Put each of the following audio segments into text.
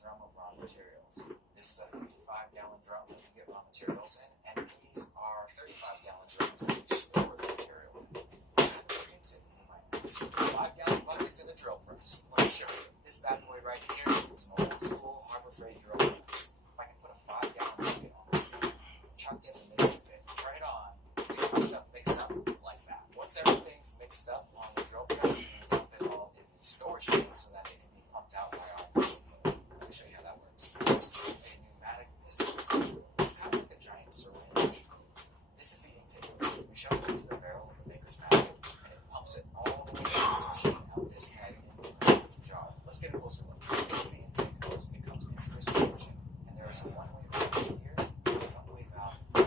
drum of raw materials. This is a 55-gallon drum that you get raw materials in, and these are 35-gallon drums that you store the material in. How do you mix it, you might ask? 5-gallon buckets in a drill press. Let me show you. This bad boy right here is an old school Harbor Freight drill press. If I can put a 5-gallon bucket on the stand, chuck in the mixing bit, turn it on, to get my stuff mixed up like that. Once everything's mixed up on the drill press, we dump it all in the storage tank so that it can be pumped out by our piston filler. Let me show you how that works. This is a pneumatic piston filler. It's kind of like a giant syringe. This is the intake. We shove it into the barrel of the Maker's Magic, and it pumps it all the way through this machine out this head into an empty jar. Let's get a closer look. This is the intake hose. It comes into this junction, and there is a one-way valve here and a one-way valve here.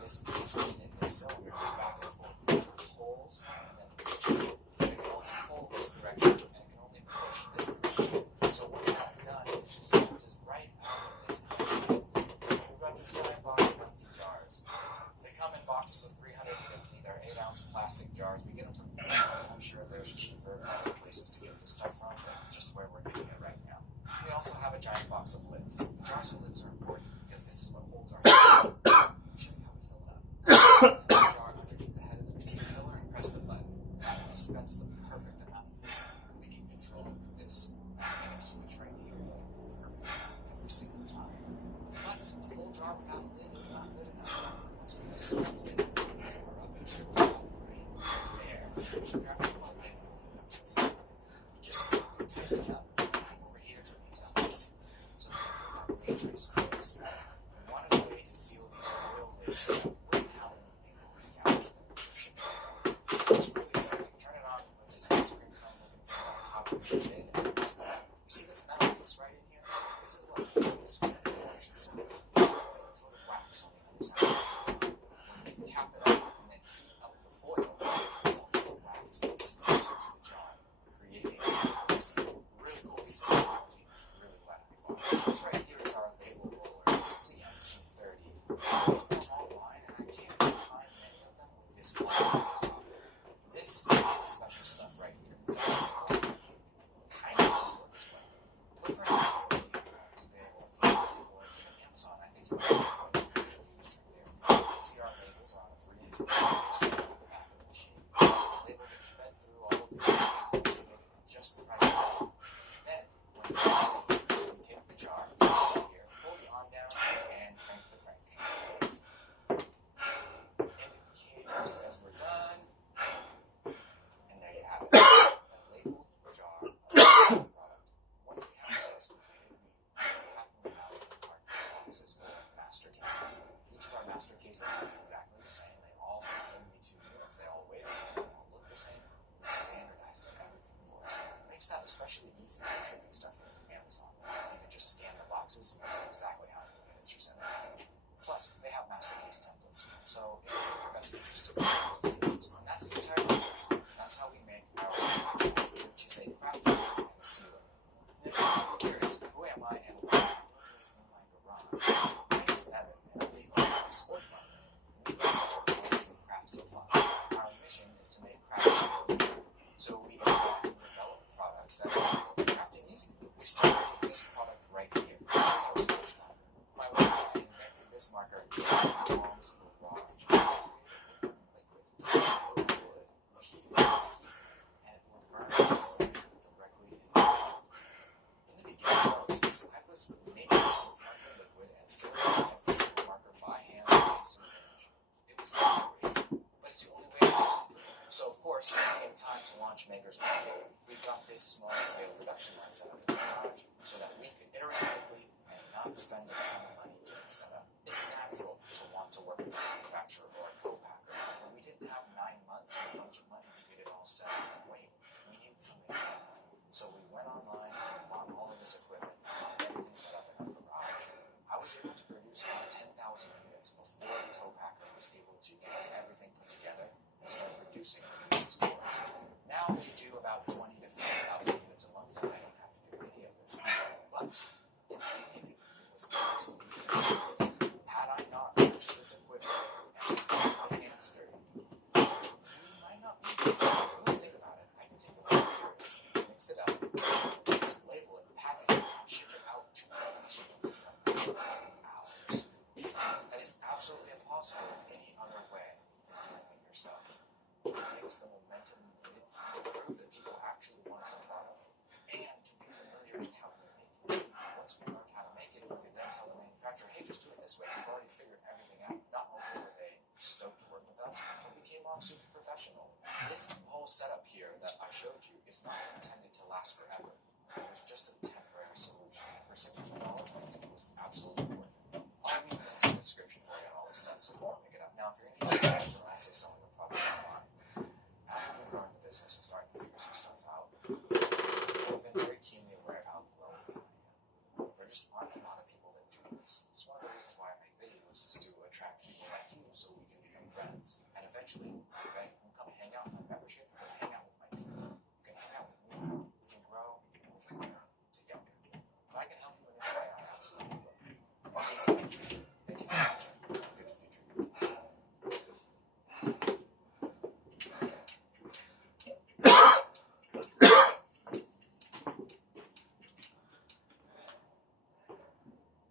This piston in this cylinder goes back and forth. It pulls and then pushes. And it can only pull this direction, and it can only push this direction. So once that's done, it dispenses right out of this tank. We've got this giant box of empty jars. They come in boxes of 350. They're 8-ounce plastic jars. We get them from Amazon. I'm sure there's cheaper other places to get this stuff from, but just where we're getting it right now. We also have a giant box of lids. The jars and lids are important because this is what holds our stuff. Let me show you how we fill it up. And the jar underneath the head of the piston filler and press the button. That will dispense the perfect amount of fluid. We can control this magnetic switch right here and get the perfect amount every single time. But a full jar without a lid is not good enough. Once we've dispensed it, we're up into about right there. Grab one of our lids with the induction seal. Just simply tighten it up and come over here to the inductions. So we can put that really nice place there. We wanted a way to seal these oil lids so that we wouldn't have anything leak out when we're pushing this one. It's really simple. You turn it on, put this ice cream cone looking thing on top of the lid, and press the button. You see this metal piece right in here? This is what holds the induction seal. It's a thin coat of wax on the underside of the seal. When we cap it up and then heat up the foil, it melts the wax and sticks it to the jar, creating a seal. Really cool piece of technology. Really glad we bought it. This right here is our label roller. This is the M230. They form online, and I can't really find many of them with this quality. This is the special stuff right here. This kind of doesn't work as well. Look for an M230 on eBay or even Amazon. I think you can find it used right there. You can see our labels are on a 3-inch label on the back of the machine. The label gets fed through all of these areas to get it just the right size. Then, when you're ready, you take the jar, place it here, pull the arm down, and crank the crank. Indicator says we're done. And there you have it. A labeled jar of the product. Once we have the jars completed, we pack them out in cardboard boxes or master cases. Each of our master cases is exactly the same. They all hold 72 units. They all weigh the same. They all look the same. It standardizes everything for us. It makes that especially easy for shipping stuff into Amazon. You can just scan the boxes and know exactly how many units you're sending out. Plus, they have master case templates, so it's in your best interest to buy those cases. And that's the entire process. That's how we make our Burpees, which is a craft and a sealer. Then you're curious, who am I and why am I doing this in my garage? My name is Evan, and I'm the owner of Sports Market. We sell clothes and craft supplies. Our mission is to make crafting easy. So we invent and develop products that make crafting easy. We started with this product right here. This is our Sports Marker. My wife and I invented this marker in my mom's garage. We created a liquid. It wood, heat with the heat, and it will burn this directly in the water. In the beginning of our business, I was making this Sports Marker liquid and filling out every single marker by hand with a syringe. It was not crazy, but it's the only way I could do it. So of course, when it came time to launch Maker's Magic, we got this small-scale production line set up in the garage so that we could iterate quickly and not spend a ton of money getting set up. It's natural to want to work with a manufacturer or a co-packer, but we didn't have 9 months and a bunch of money to get it all set up and wait. We needed something now. So we went online and bought all of this equipment and got everything set up in our garage. I was able to produce about 10,000 units before the co-packer was able to get everything put together and start producing the units for us. Now they do about 20 to 50,000 units a month, and I don't have to do any of this. But in the beginning, it was absolutely amazing. Had I not purchased this equipment and got my hands dirty, we might not be here. If you really think about it, I can take the raw materials, mix it up, label it, package it, and ship it this way. We've already figured everything out. Not only were they stoked to work with us, but we came off super professional. This whole setup here that I showed you is not intended to last forever. It was just a temporary solution. For $16, I think it was absolutely worth it. I'll leave links in the description for you on all this stuff, so you can pick it up. Now, if you're anything like that, you're also selling a product online. As we've been growing the business and starting to figure some stuff out, we've been very keenly aware of how low we are. There just aren't a lot of people that do this. It's one of the reasons why I make videos, is to attract people like you so we can become friends. And eventually, right, you can come hang out in my membership, you can hang out with my people, you can hang out with me, we can grow, and we can learn together. If I can help you in any way, I absolutely will. Okay, so thank you for watching. Good to feature you.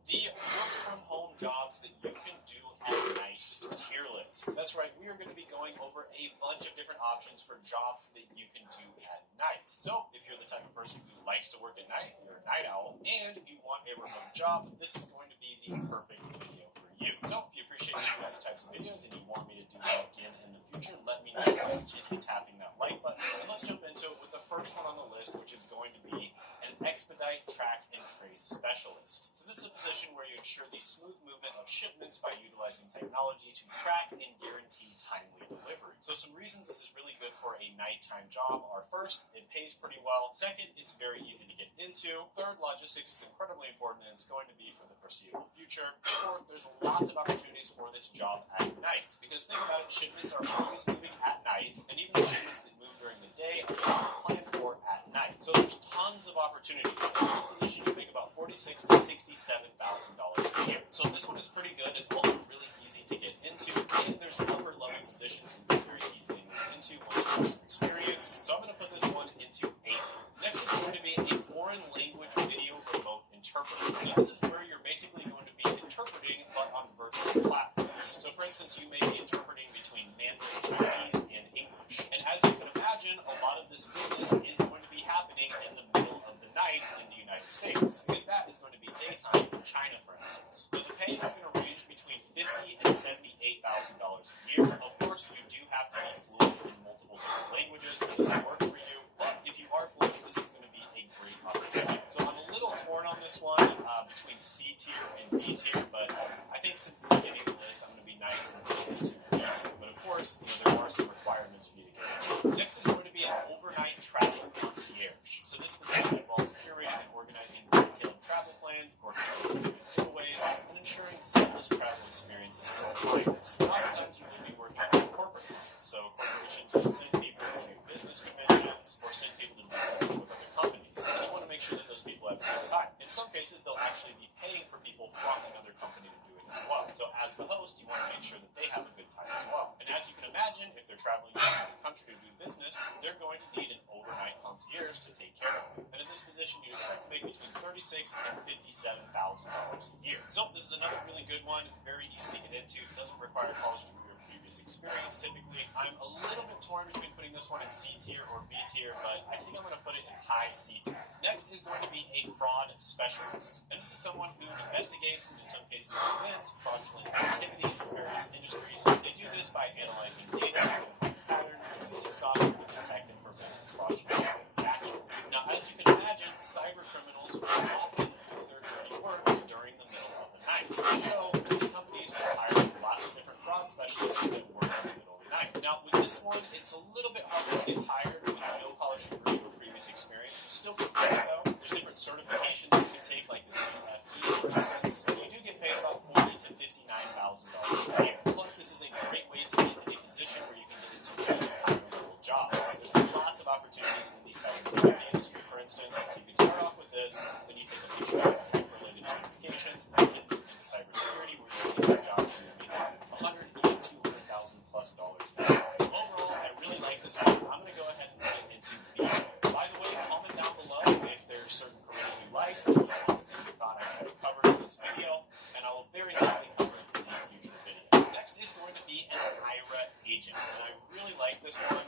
The work-from-home jobs that you can do at night tier list. That's right, we are going to be going over a bunch of different options for jobs that you can do at night. So, if you're the type of person who likes to work at night, you're a night owl, and you want a remote job, this is going to be the perfect video for you. So, if you appreciate me doing these types of videos and you want me to do that again in the future, let me know by gently tapping that like button. And let's jump into it with the first one on the list, which is going to be an expedite track and trace specialist. So this is a position where you ensure the smooth movement of shipments by utilizing technology to track and guarantee timely delivery. So some reasons this is really good for a nighttime job are: first, it pays pretty well. Second, it's very easy to get into. Third, logistics is incredibly important, and it's going to be for the foreseeable future. Fourth, there's lots of opportunities for this job at night, because think about it, shipments are always moving at night, and even the shipments that move during the day are usually planned for at night. So there's tons of opportunity. In this position, you make about $46,000 to $67,000 a year. So this one is pretty good. It's also really easy to get into, and there's upper level positions that are very easy to move into once you have some experience. So I'm going to put this one into A tier. Next is going to be a foreign language video remote interpreter. So this is where you're basically going to be interpreting, but on virtual platforms. So for instance, you may be interpreting between Mandarin Chinese and English. And as you can imagine, a lot of this business is going to be happening in the middle of the night in the United States, because that is going to be daytime in China, for instance. So the pay is going to range between $50,000 and $78,000 a year. Of course, you do have to be fluent in multiple different languages for this to work for you, but if you are fluent, this is going to be a great opportunity. So I'm a little torn on this one between C tier and B tier, but I think since it's the beginning of the list, I'm going to be nice and put it into B tier. But of course, there are some requirements for you to get into. Next is going to be an overnight travel concierge. So this position involves curating and organizing detailed travel plans, orchestrating giveaways, and ensuring seamless travel experiences for all clients. Oftentimes, you will be working with corporate clients. So corporations will send people to business conventions or send people to do business with other companies. And you want to make sure that those people have a good time. In some cases, they'll actually be paying for people from another company to do it as well. So as the host, you want to make sure that they have a good time as well. And as you can imagine, if they're traveling to another country to do business, they're going to need an overnight concierge to take care of them. And in this position, you'd expect to make between $36,000 and $57,000 a year. So this is another really good one, very easy to get into, doesn't require a college degree or previous experience typically. I'm a little bit torn between putting this one in C tier or B tier, but I think I'm going to put it in high C tier. Next is going to be a fraud specialist. And this is someone who investigates, and in some cases prevents, fraudulent activities in various industries. They do this by analyzing data, identifying patterns, and using software to detect and prevent fraudulent transactions. Now, as you can imagine, cyber criminals will often do their dirty work during the middle of the night. And so many companies will hire lots of different fraud specialists that work in the middle of the night. Now, with this one, it's a little bit harder to get hired with no college degree or previous experience. You still get paid though. There's different certifications you can take, like the CFE, for instance. And you do get paid about $40,000 to $59,000 a year. Plus, this is a great way to get in a position where you can get into really higher-level jobs. There's lots of opportunities in the cybersecurity industry, for instance. So you can start off with this, then you take a bunch of tech-related certifications, and get into cybersecurity, where you can get a job where you're making $100,000 to $200,000 plus dollars a year. So overall, I really like this one. I'm going to go ahead and put it into B. By the way, comment down below if there's certain careers you like, or which ones that you thought I should have covered in this video, and I will very likely cover it in a future video. Next is going to be an IRA agent, and I really like this one.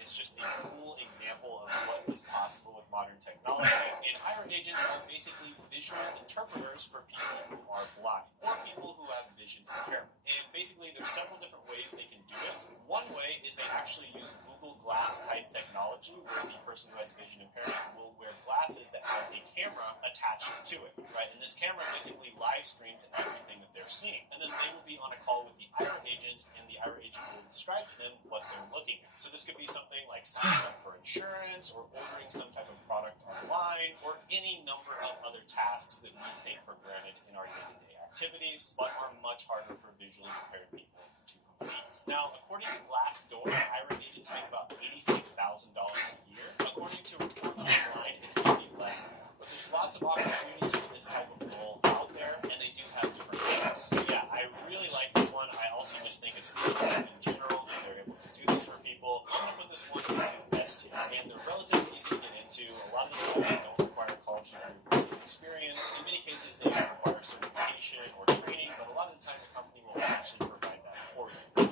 It's just a cool example of what is possible with modern technology. And IRA agents are basically visual interpreters for people who are blind or people who have vision impairment. And basically there's several different ways they can do it. One way is they actually use Google Glass type technology where the person who has vision impairment will wear glasses that have a camera attached to it, right? And this camera basically live streams everything that they're seeing. And then they will be on a call with the IR agent, and the IR agent will describe to them what they're looking at. So this could be something like signing up for insurance or ordering some type of product online or any number of other tasks that we take for granted in our day-to-day activities, but are much harder for visually impaired people to complete. Now, according to Glassdoor, IR agents make about $86,000 a year. According to reports online, it's going to be less than that. But there's lots of opportunities for this type of role out there, and they do have different names. So yeah, I really like this one. I also just think it's cool in general that they're able to do this for people. I'm going to put this one into S tier, and they're relatively easy to get into. A lot of the time they don't require college degree or previous experience. In many cases, they require certification or training, but a lot of the time the company will actually provide that for you.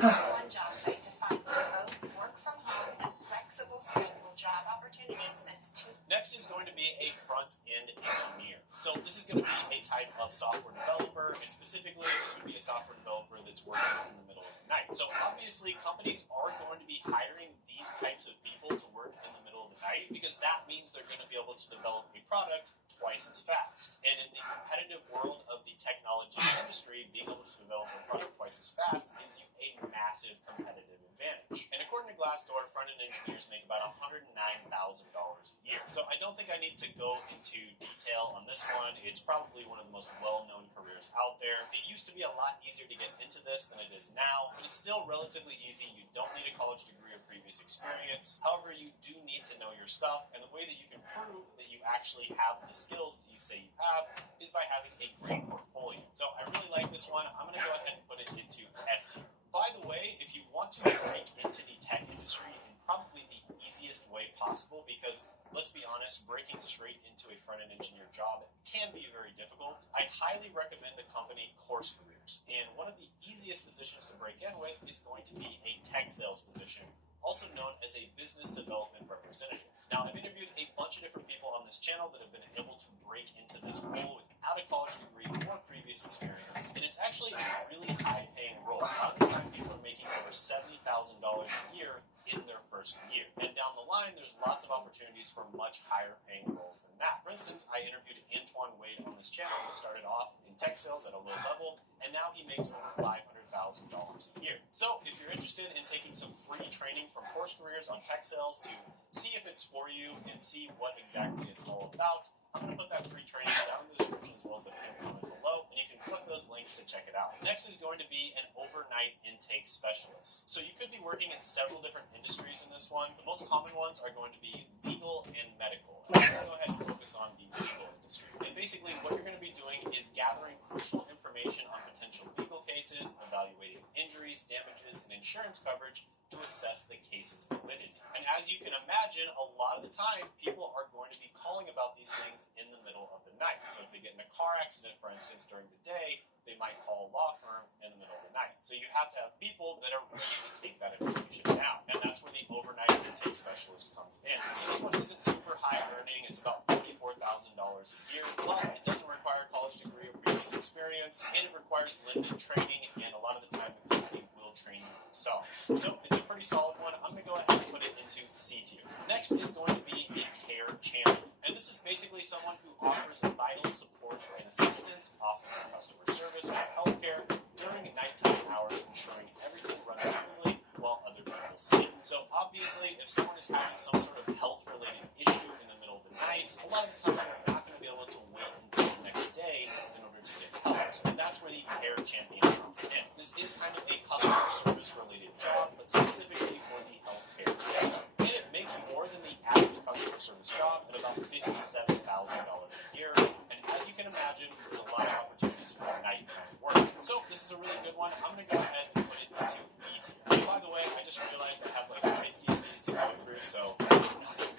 One job site to find remote, work from home, and flexible schedule job opportunities since Next is going to be a front-end engineer. So this is going to be a type of software developer, and specifically this would be a software developer that's working in the middle of the night. So obviously companies are going to be hiring these types of people to work in the middle of the night because that means they're going to be able to develop a product twice as fast. And in the competitive world of the technology industry, being able to develop a product twice as fast gives you a massive competitive advantage. And according to Glassdoor, front-end engineers make about $109,000 a year. So I don't think I need to go into detail on this one. It's probably one of the most well-known careers out there. It used to be a lot easier to get into this than it is now, but it's still relatively easy. You don't need a college degree or previous experience. However, you do need to know your stuff, and the way that you can prove that you actually have the skills that you say you have is by having a great portfolio. So I really like this one. I'm going to go ahead and put it into S tier. By the way, if you want to break into the tech industry in probably the easiest way possible, because let's be honest, breaking straight into a front-end engineer job can be very difficult, I highly recommend the company Course Careers. And one of the easiest positions to break in with is going to be a tech sales position, also known as a business development representative. Now, I've interviewed a bunch of different people on this channel that have been able to break into this role without a college degree or previous experience. And it's actually a really high-paying role. A lot of the time, people are making over $70,000 a year in their first year. And down the line, there's lots of opportunities for much higher-paying roles than that. For instance, I interviewed Antoine Wade on this channel, who started off in tech sales at a low level, and now he makes over $500,000 a year. So if you're interested in taking some free training from Course Careers on tech sales to see if it's for you and see what exactly it's all about, I'm going to put that free training down in the description as well as the pinned comment below, and you can click those links to check it out. Next is going to be an overnight intake specialist. So you could be working in several different industries in this one. The most common ones are going to be legal and medical. I'm going to go ahead and focus on the legal industry. And basically what you're going to be doing is gathering crucial information on potential legal cases, evaluating injuries, damages, and insurance coverage to assess the case's validity. And as you can imagine, a lot of the time, people are going to be calling about these things in the middle of the night. So if they get in a car accident, for instance, during the day, they might call a law firm in the middle of the night. So you have to have people that are ready to take that information down. And that's where the overnight intake specialist comes in. So this one isn't super high earning. It's about $54,000 a year, but it doesn't require a college degree or previous experience, and it requires limited training, and a lot of the time the company will train you themselves. So it's a pretty solid one. I'm going to go ahead and put it into C tier. Next is going to be a care champion. And this is basically someone who offers vital support and assistance, offering customer service or healthcare during nighttime hours, ensuring everything runs smoothly while other people sleep. So obviously, if someone is having some sort of health-related issue in the middle of the night, a lot of the time they're not going to be able to wait until the next day in order to get help. And that's where the care champion comes in. This is kind of a customer service-related job, but specifically for the healthcare desk. And it makes more than the average customer service job at about $57,000 a year. And as you can imagine, there's a lot of opportunities for nighttime work. So this is a really good one. I'm going to go ahead and put it into B tier. And by the way, I just realized I have like 50 of these to go through, so I'm not going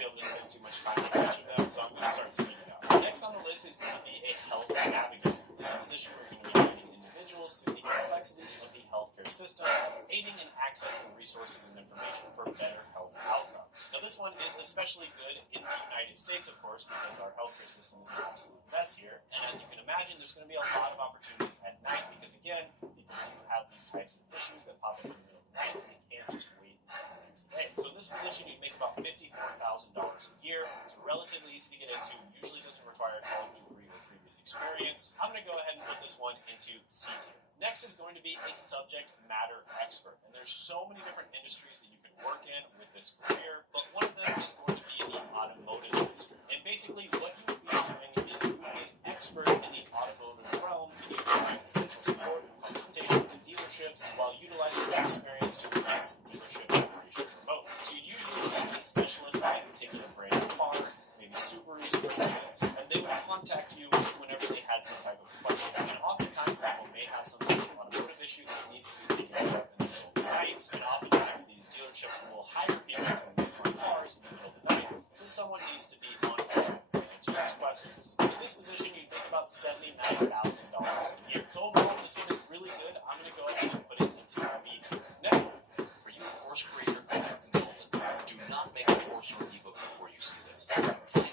especially good in the United States, of course, because our healthcare system is an absolute mess here. And as you can imagine, there's going to be a lot of opportunities at night because, again, people do have these types of issues that pop up in the middle of the night, and they can't just wait until the next day. So in this position, you make about $54,000 a year. It's relatively easy to get into. Usually doesn't require a college degree or previous experience. I'm going to go ahead and put this one into C tier. Next is going to be a subject matter expert. And there's so many different industries that you can work in with this career, but one of them is going to be in the automotive industry. And basically what you would be doing is being an expert in the automotive realm, and you provide essential support and consultation to dealerships while utilizing that experience to enhance dealership operations remote. So you'd usually be a specialist in a particular brand of car, maybe Subarus for instance, and they would contact you whenever they had some type of question. And oftentimes people may have some type of automotive issue that needs to be taken care of in the middle of the night, and oftentimes these dealerships will hire people to work on cars in the middle of the night, so someone needs to be on call and answer those questions. In this position, you'd make about $79,000 a year. So overall, this one is really good. I'm going to go ahead and put it into B tier. Next one. Are you a course creator, coach, or consultant? Do not make a course or ebook before you see this. Find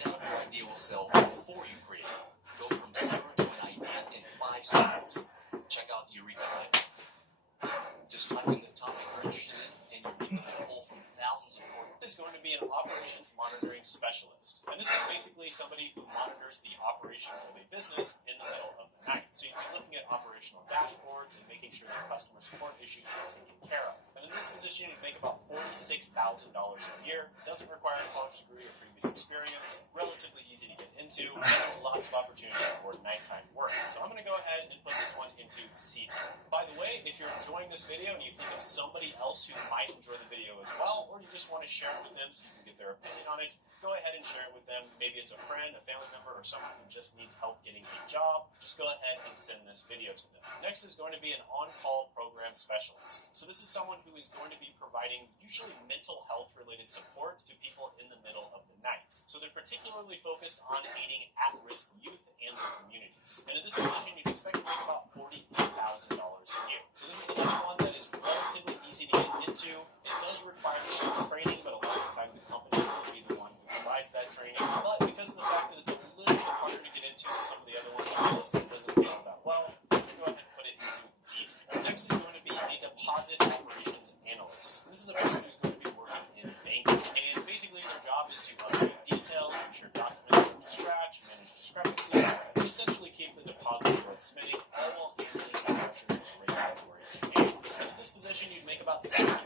out if your idea will sell before you create it. Go from zero to an idea in 5 seconds. Check out Eureka Live. Just type in the topic you're interested in, and Eureka will pull from thousands of courses. Is going to be an operations monitoring specialist. And this is basically somebody who monitors the operations of a business in the middle of the night. So you'd be looking at operational dashboards and making sure that customer support issues are taken care of. And in this position, you'd make about $46,000 a year. Doesn't require a college degree or previous experience. Relatively easy to get into. And there's lots of opportunities for nighttime work. So I'm going to go ahead and put this one into C tier. By the way, if you're enjoying this video and you think of somebody else who might enjoy the video as well, or you just want to share it with them so you can get their opinion on it, go ahead and share it with them. Maybe it's a friend, a family member, or someone who just needs help getting a job. Just go ahead and send this video to them. Next is going to be an on-call program specialist. So this is someone who is going to be providing usually mental health related support to people in the middle of the night. So they're particularly focused on aiding at-risk youth and their communities. And in this position, you'd expect to make about $48,000 a year. So this is another one that is relatively easy to get into. It does require some training, but a lot of the time the company will be the one who provides that training. But because of the fact that it's a little bit harder to get into than some of the other ones on the list, it doesn't pay all that well. I'm going to go ahead and put it into D tier. Next is going to be a deposit operations analyst. This is a person who's going to be working in banking, and basically their job is to update details, ensure documents are up to scratch, manage discrepancies, and essentially keep the deposit board spinning, all while handling the pressure of regulatory demands. In this position, you'd make about $65,000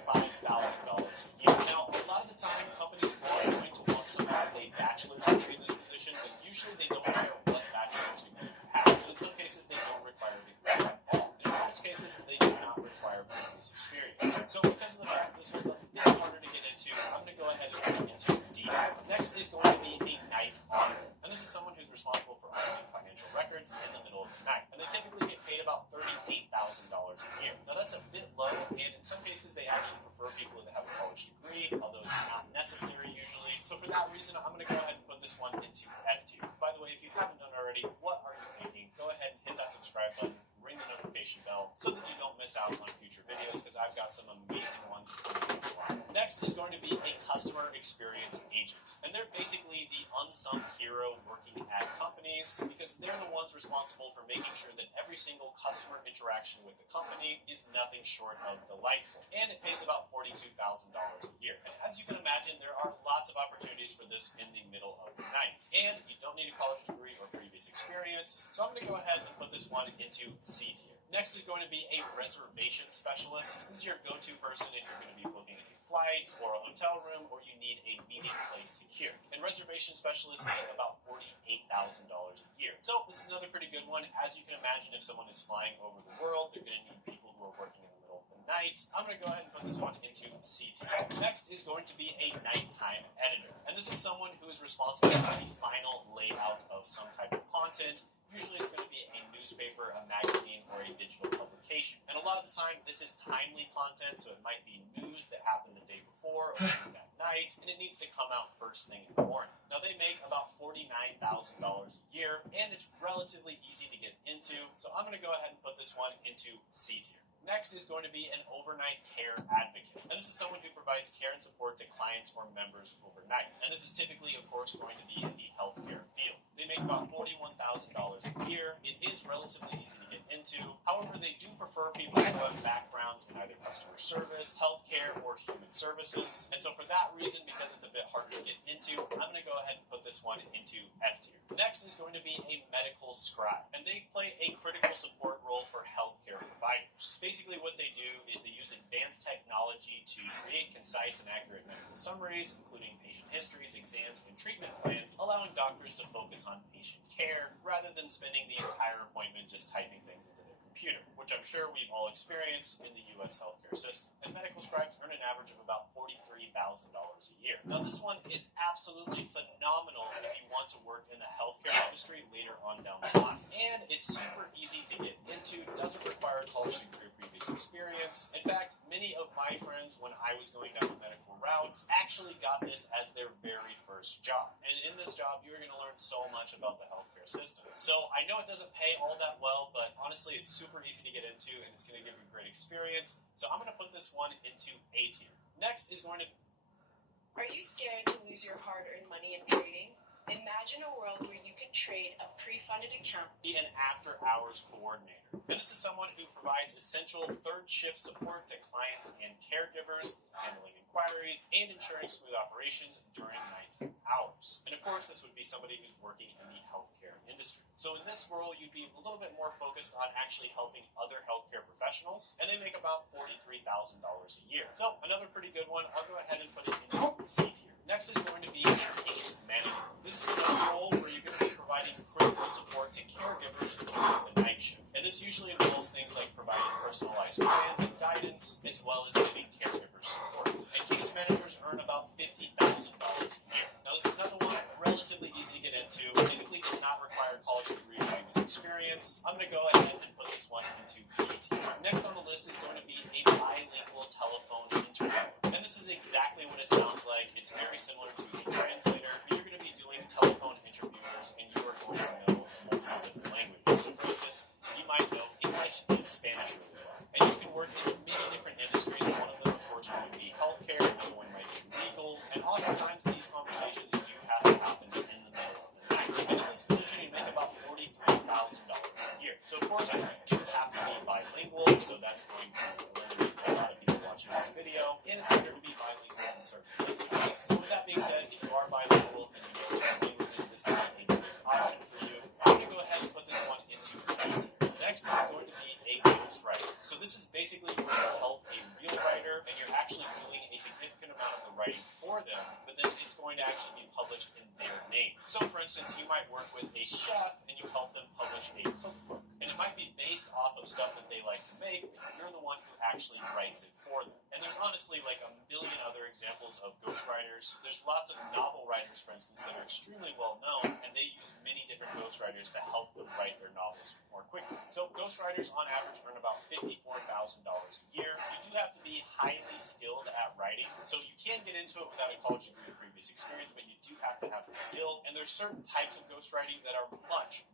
a year. Now, a lot of the time, companies are going to want someone with a bachelor's degree in this position, but usually they don't care what bachelor's degree you have. And in some cases, they don't require a degree at all. And in most cases, they do not require previous experience. So because of the fact that this one's a bit harder to get into, I'm going to go ahead and put it into D tier. Next is going to be a night auditor. And this is someone who's responsible for auditing financial records in the middle of the night. And they typically get paid about $38,000 a year. Now that's a bit low, and in some cases they actually prefer people that have a college degree, although it's not necessary usually. So for that reason, I'm going to go ahead and put this one into F tier. By the way, if you haven't done already, what are you thinking? Go ahead and hit that subscribe button, ring the notification bell, so that you don't miss out on future videos, because I've got some amazing ones coming along. Next is going to be a customer experience agent. And they're basically the unsung hero working at companies, because they're the ones responsible for making sure that every single customer interaction with the company is nothing short of delightful. And it pays about $42,000 a year. And as you can imagine, there are lots of opportunities for this in the middle of the night. And you don't need a college degree or previous experience. So I'm going to go ahead and put this one into C tier. Next is going to be a reservation specialist. This is your go-to person if you're going to be booking a flight or a hotel room, or you need a meeting place secured. And reservation specialists make about $48,000 a year. So this is another pretty good one. As you can imagine, if someone is flying over the world, they're going to need people who are working in the middle of the night. I'm going to go ahead and put this one into C tier. Next is going to be a nighttime editor. And this is someone who is responsible for the final layout of some type of content. Usually it's going to be a newspaper, a magazine, or a digital publication. And a lot of the time, this is timely content, so it might be news that happened the day before or that night, and it needs to come out first thing in the morning. Now, they make about $49,000 a year, and it's relatively easy to get into, so I'm going to go ahead and put this one into C tier. Next is going to be an overnight care advocate. And this is someone who provides care and support to clients or members overnight. And this is typically, of course, going to be in the healthcare field. They make about $41,000 a year. It is relatively easy to get into. However, they do prefer people who have backgrounds in either customer service, healthcare, or human services. And so for that reason, because it's a bit harder to get into, I'm going to go ahead and put this one into F tier. Next is going to be a medical scribe. And they play a critical support role for healthcare providers. Basically, what they do is they use advanced technology to create concise and accurate medical summaries, including patient histories, exams, and treatment plans, allowing doctors to focus on patient care rather than spending the entire appointment just typing things into their computer, which I'm sure we've all experienced in the U.S. healthcare system. And medical scribes earn an average of about $43,000 a year. Now, this one is absolutely phenomenal if you want to work in the healthcare industry later on down the line. And it's super easy to get into, doesn't require a college degree or previous experience. In fact, many of my friends, when I was going down the medical route, actually got this as their very first job. And in this job, you're going to learn so much about the healthcare system. So I know it doesn't pay all that well, but honestly, it's super easy to get into, and it's going to give you a great experience. So I'm going to put this one into A tier. Next is going to... Are you scared to lose your hard-earned money in trading? Imagine a world where you can trade a pre-funded account. Be an after-hours coordinator. And this is someone who provides essential third-shift support to clients and caregivers, handling inquiries, and ensuring smooth operations during nighttime hours. And of course, this would be somebody who's working in the healthcare industry. So in this role, you'd be a little bit more focused on actually helping other healthcare professionals, and they make about $43,000 a year. So another pretty good one. I'll go ahead and put it into C tier. Next is going to be a case manager. This is another role where you're going to be providing critical support to caregivers during the night shift. And this usually involves things like providing personalized plans and guidance, as well as giving caregivers support. And case managers earn about $50,000 a year. Now, this is another one relatively easy to get into. Typically does not require a college degree or previous experience. I'm going to go ahead and put this one into B tier. Next on the list is going to be a bilingual telephone interviewer. And this is exactly what it sounds like. It's very similar to a translator. You're going to be doing telephone interviewers, and you are going to know multiple different languages. So, for instance, you might know English and Spanish really well. And you can work in many different industries. One of them, of course, would be healthcare. Another one might be legal. And oftentimes, these conversations do have to happen in the middle of the night. And in this position, you make about $43,000 a year. So, of course, you do have to be bilingual. So that's going to eliminate a lot of people watching this video. And it's better to be bilingual in certain languages. So with that being said, if you are bilingual and you know certain languages, this can be a good option for you. I'm going to go ahead and put this one into D tier. Next is going to be a ghostwriter. So this is basically where you help a real writer, and you're actually doing a significant amount of the writing for them, but then it's going to actually be published in their name. So for instance, you might work with a chef and you help them publish a cookbook. And it might be based off of stuff that they like to make, but you're the one who actually writes it for them. And there's honestly like a million other examples of ghostwriters. There's lots of novel writers, for instance, that are extremely well known, and they use many different ghostwriters to help them write their novels more quickly. So ghostwriters on average earn about $54,000 a year. You do have to be highly skilled at writing, so you can get into it without a college degree or previous experience, but you do have to have the skill. And there's certain types of ghostwriting that are much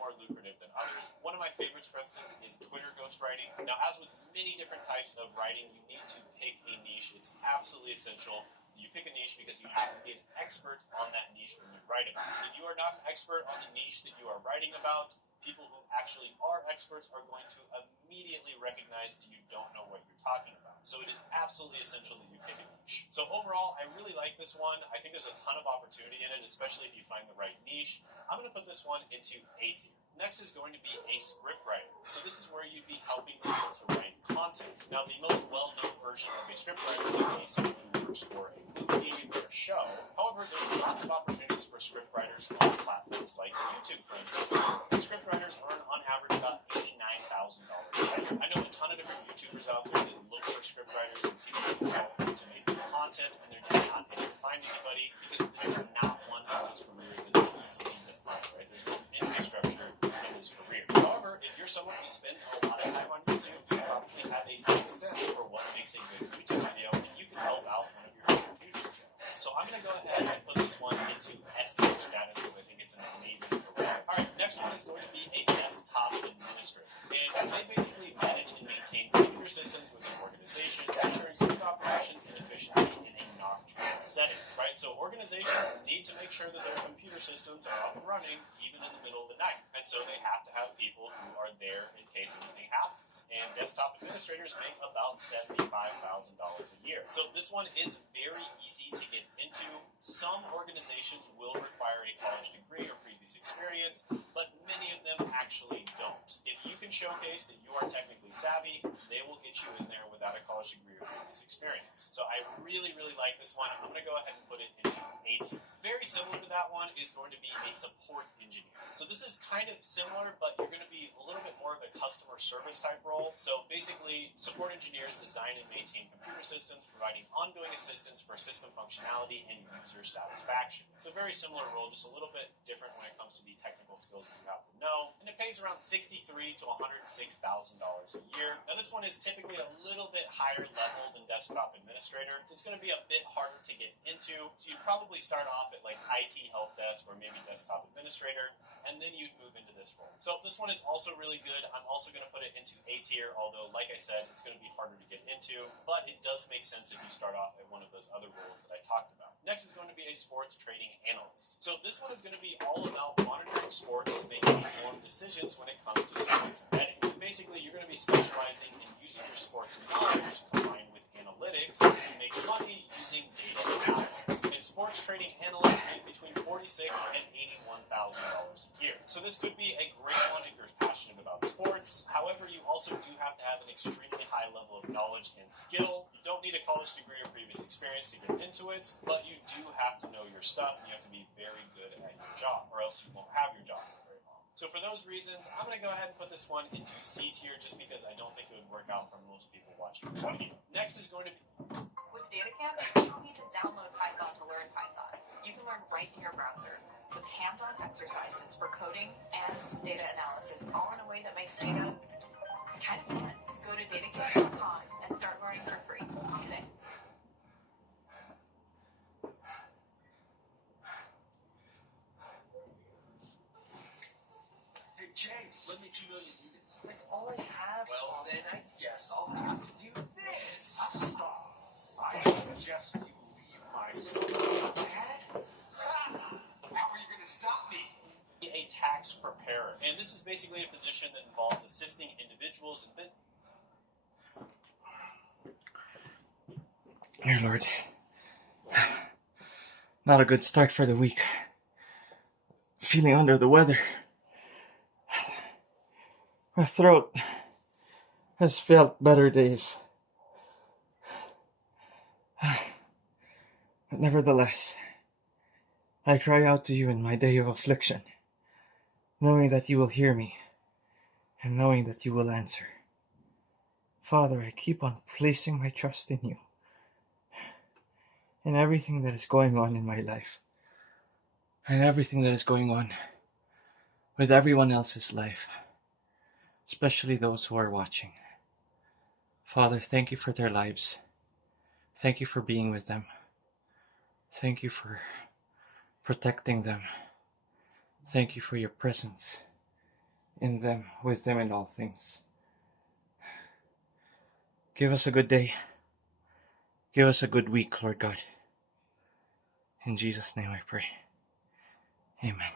more lucrative than others. One of my favorites, for instance, is Twitter ghostwriting. Now, as with many different types of writing, you need to pick a niche. It's absolutely essential. You pick a niche because you have to be an expert on that niche when you write about it. If you are not an expert on the niche that you are writing about, people who actually are experts are going to immediately recognize that you don't know what you're talking about. So it is absolutely essential that you pick a niche. So overall, I really like this one. I think there's a ton of opportunity in it, especially if you find the right niche. I'm going to put this one into A tier. Next is going to be a script writer. So this is where you'd be helping people to write content. Now, the most well-known version of a script writer would be someone who works for a movie or a show. However, there's lots of opportunities for script writers on platforms like YouTube, for instance. And script writers earn on average about $89,000 a year. I know a ton of different YouTubers out there that look for script writers and people who help them to make good content, and they're just not able to find anybody because this is not one of those careers that is easily defined, right? There's no infrastructure in this career. However, if you're someone who spends a lot of time on YouTube, you probably have a sixth sense for what makes a good YouTube video, and you can help out one of your favorite YouTube channels. So I'm going to go ahead and put this one into S tier status because I think it's an amazing career. Alright, next one is going to be a desktop administrator. And they basically manage and maintain computers need to make sure that their computer systems are up and running even in the middle of the night. And so they have to have people who are there in case anything happens. And desktop administrators make about $75,000 a year. So this one is very easy to get into. Some organizations will require a college degree or previous experience, but many of them actually don't. If you can showcase that you are technically savvy, they will get you in there without a college degree or previous experience. So I really, really like this one. I'm going to go ahead and put it into A tier. Very similar to that one is going to be a support engineer. So this is kind of similar, but you're going to be a little bit more of a customer service type role. So basically, support engineers design and maintain computer systems, providing ongoing assistance for system functionality and user satisfaction. So very similar role, just a little bit different when it comes to the technical skills that you have to know. And it pays around $63,000 to $106,000 a year. Now this one is typically a little bit higher level than desktop administrator. So it's going to be a bit harder to get into. So you'd probably start off at like IT help desk or maybe desktop administrator, and then you'd move into this role. So this one is also really good. I'm also going to put it into A tier, although like I said, it's going to be harder to get into, but it does make sense if you start off at one of those other roles that I talked about. Next is going to be a sports trading analyst. So this one is going to be all about monitoring sports to make informed decisions when it comes to sports betting. Basically, you're going to be specializing in using your sports knowledge combined with analytics to make money using data analysis. And sports trading analysts make between $46,000 and $81,000 a year. So this could be a great one if you're passionate about sports. However, you also do have to have an extremely high level of knowledge and skill. You don't need a college degree or previous experience to get into it, but you do have to know your stuff and you have to be very good at your job, or else you won't have your job for very long. So for those reasons, I'm going to go ahead and put this one into C tier just because I don't think it would work out for most people watching this video. Next is going to be... With DataCamp, you don't need to download Python to learn Python. You can learn right in your browser with hands-on exercises for coding and data analysis, all in a way that makes data kind of fun. Go to datacamp.com and start learning for free today. Hey, James, let me know you need it. That's all I have. Well, then I guess I'll have to do this. Stop. I suggest you leave my son. Dad? Ha! How are you going to stop me? A tax preparer. And this is basically a position that involves assisting individuals in Dear Lord, not a good start for the week. Feeling under the weather. My throat has felt better days. But nevertheless, I cry out to you in my day of affliction, knowing that you will hear me and knowing that you will answer. Father, I keep on placing my trust in you. In everything that is going on in my life, and everything that is going on with everyone else's life, especially those who are watching. Father, thank you for their lives. Thank you for being with them. Thank you for protecting them. Thank you for your presence in them, with them in all things. Give us a good day. Give us a good week, Lord God. In Jesus' name I pray. Amen.